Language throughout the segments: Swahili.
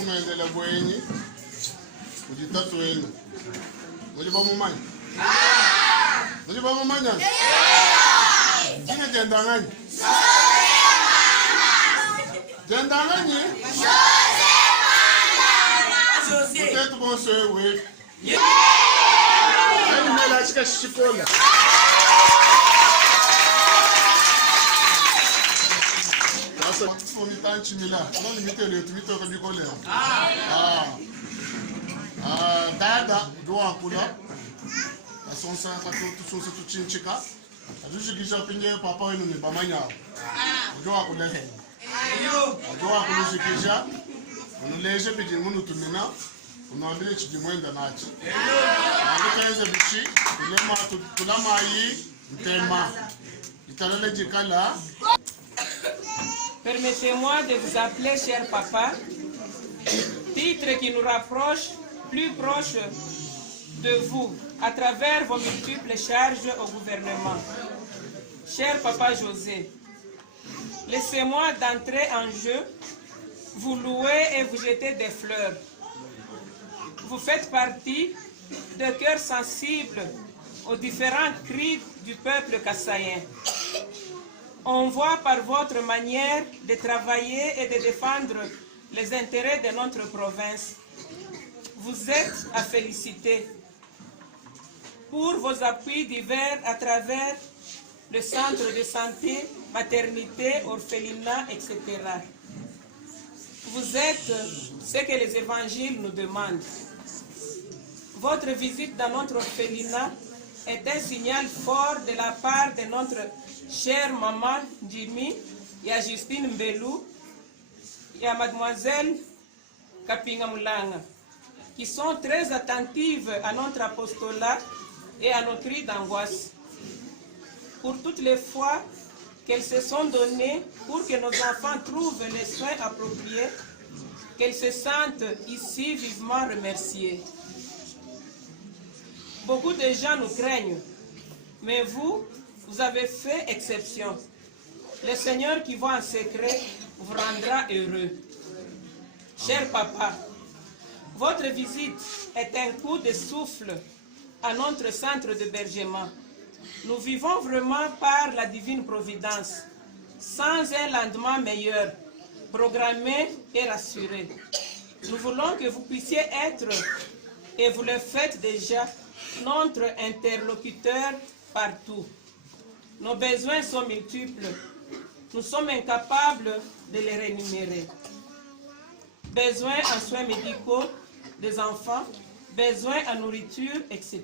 kunaendelea bwenyi kujitatu wenu muliba mumanya muliba mumanya jina jendanganyi jendanganyi mutetu bonso ewe ani mela chika shikola on tanchi mila on limite le tumito ko bikole dada do akula asonsa ka to so to chinchika ajuji kisha pinye papa wenu ni bamanya do akula he do akula shikisha unuleje biji munu tumina unaambile chijimwenda nachi ndikaenze bichi tulema tulama yi ntema italele jikala. Permettez-moi de vous appeler cher papa, titre qui nous rapproche plus proche de vous à travers vos multiples charges au gouvernement. Cher papa José, laissez-moi d'entrer en jeu, vous louer et vous jeter des fleurs. Vous faites partie de cœurs sensibles aux différents cris du peuple kassaïen. On voit par votre manière de travailler et de défendre les intérêts de notre province. Vous êtes à féliciter pour vos appuis divers à travers le centre de santé, maternité, orphelinat, etc. Vous êtes ce que les évangiles nous demandent. Votre visite dans notre orphelinat est un signal fort de la part de notre chère maman Jimmy et à Justine Mbelou et à mademoiselle Kapinga Moulanga, qui sont très attentives à notre apostolat et à nos cris d'angoisse. Pour toutes les fois qu'elles se sont données pour que nos enfants trouvent les soins appropriés, qu'elles se sentent ici vivement remerciées. Beaucoup de gens nous craignent, mais vous avez fait exception. Le Seigneur qui voit en secret vous rendra heureux. Cher papa, votre visite est un coup de souffle à notre centre d'hébergement. Nous vivons vraiment par la divine providence, sans un lendemain meilleur, programmé et rassuré. Nous voulons que vous puissiez être, et vous le faites déjà, notre interlocuteur partout. Nos besoins sont multiples. Nous sommes incapables de les rémunérer. Besoins en soins médicaux des enfants, besoins en nourriture, etc.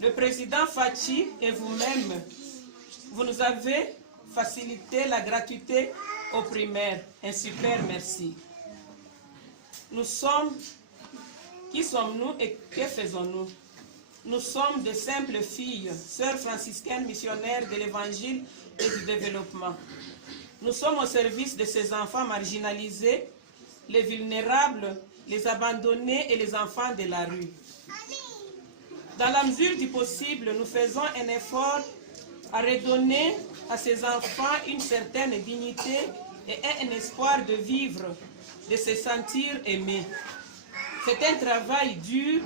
Le président Fachi et vous-même, vous nous avez facilité la gratuité aux primaires. Un super merci. Nous sommes, qui sommes-nous et que faisons-nous? Nous sommes de simples filles, sœurs franciscaines missionnaires de l'Évangile et du développement. Nous sommes au service de ces enfants marginalisés, les vulnérables, les abandonnés et les enfants de la rue. Dans la mesure du possible, nous faisons un effort à redonner à ces enfants une certaine dignité et un espoir de vivre, de se sentir aimés. C'est un travail dur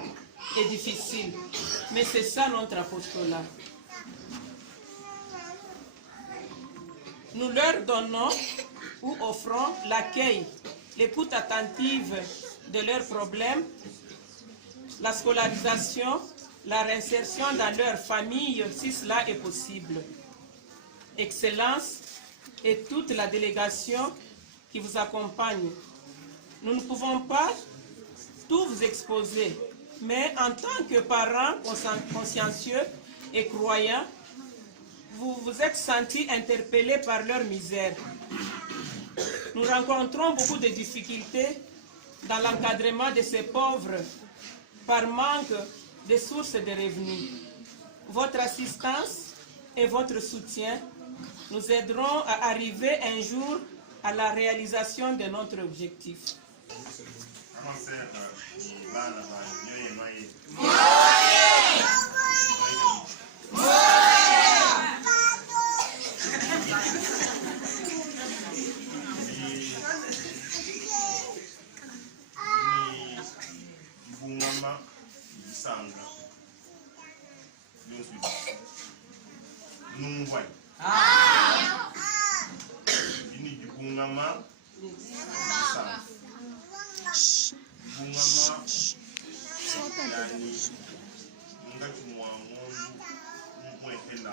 et difficile, mais c'est ça notre apostolat. Nous leur donnons ou offrons l'accueil, l'écoute attentive de leurs problèmes, la scolarisation, la réinsertion dans leur famille si cela est possible. Excellence et toute la délégation qui vous accompagne. Nous ne pouvons pas tout vous exposer, mais en tant que parents consciencieux et croyants, vous vous êtes sentis interpellés par leur misère. Nous rencontrons beaucoup de difficultés dans l'encadrement de ces pauvres par manque de sources de revenus. Votre assistance et votre soutien nous aideront à arriver un jour à la réalisation de notre objectif. bungama isanga yonsu nungwai ini bungama isanga bungama yani ngati mwangondu mwehela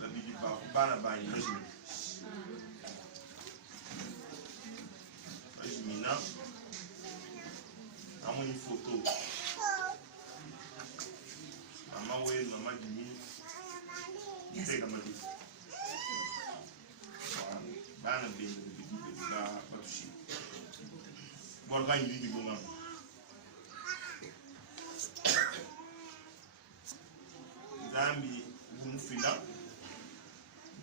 la bidi ba bana ba yesimi mina amoni photo mama we mama dimi ipeka mali bana bende ba batushi borga yindi bonga zambi umufila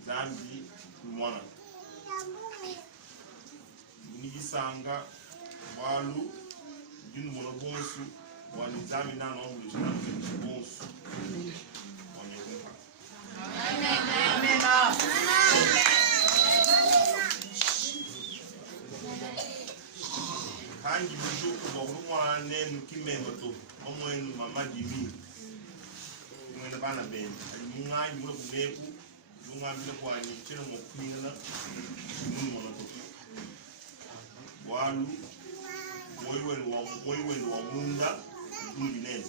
zambi kumwana nigisanga walu dinu mona bonsu wani zami na no mu jina bonsu wani kumpa amen hangi buju ko mwana nu kimendo to omwenu mama dimi mwena bana ben ali munganyi mulo kumeku lungamile kwa ni chino mo kwingana nu mona to walu moiwenu wa munda muji nene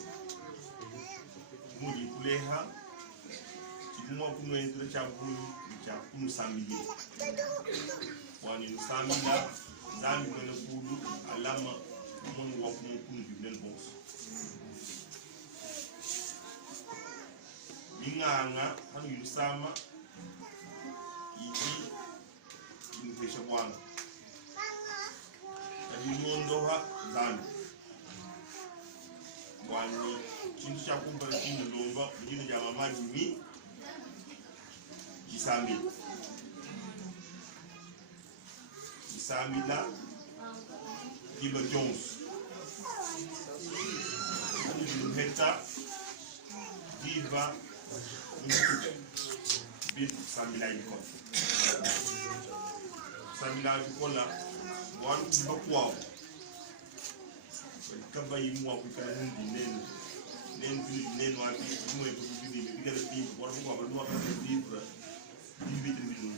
muji kuleha chikumo kuno entra cha kunu samili wani nusamila zambi mwene kudu alama mwene wa kunu jibnen bonso inganga hanu yusama iji inukesha bwana yondoha zambi wani chintu cha kumpala chini lomba mjini ja mama jimi Isamila Kilo Jones Heta Diva Bit Samila Iko Samila Ikola Wanu Kibakwao Kaba yimu wa kukana hundi nenu wati mwe kukubidi mbigale tibu wanu kwa waduwa kama tibu bibiti mbilu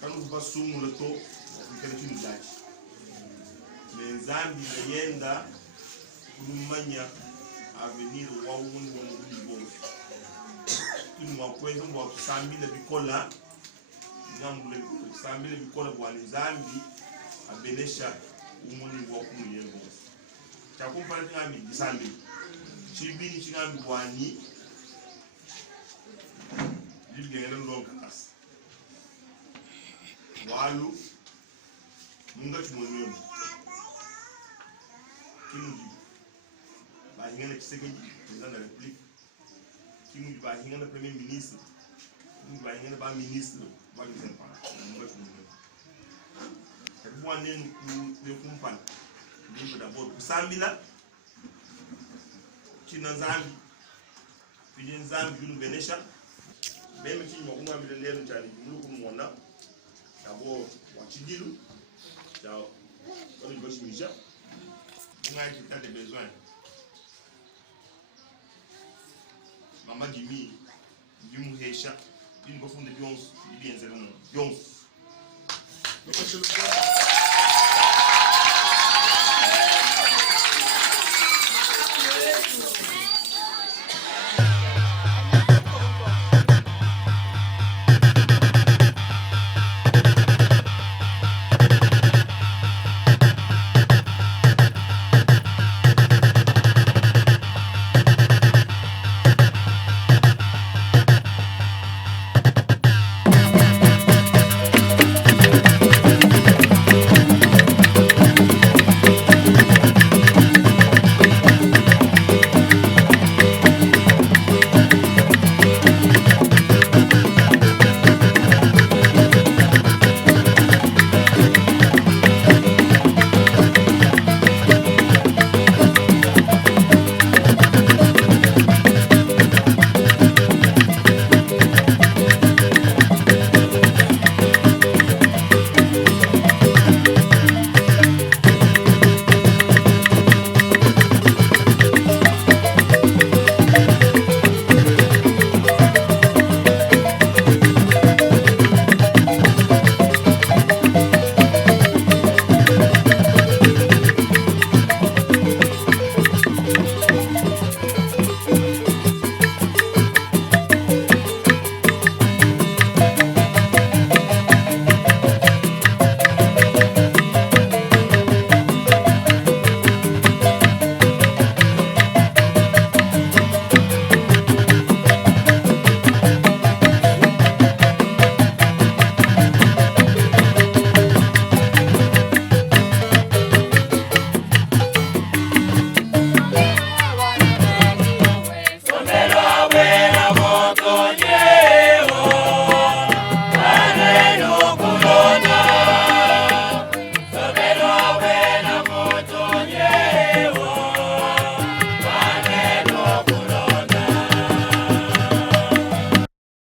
kanu kubasumu leto wakukana chini dachi menzambi yenda kulumanya avenir wa umungu wa mugudi bongo tuni wakwenza mwa kusambile bikola ngambule kusambile bikola kwa nizambi abenesha umungu wa kumuyele bongo chakumpala tingambi disambi chibini chingambi wani libigengela ndonga kasi walu munga chimonyoni kimuji bahingana Tshisekedi président de la République kimuji bahingana premier ministre kimuji bahingana ba ministre ba gisempa munga chimonyoni karibu wanenu kumpana ndimbe d'abord kusambila china zambi pije zambi yunu benesha beme kinyo umwambile lelo cyane muluku mwona d'abord wachidilu ciao on y bosse mija ngai qui a des besoins mama Jimmy yumu hesha une bofonde bions bien zéro bions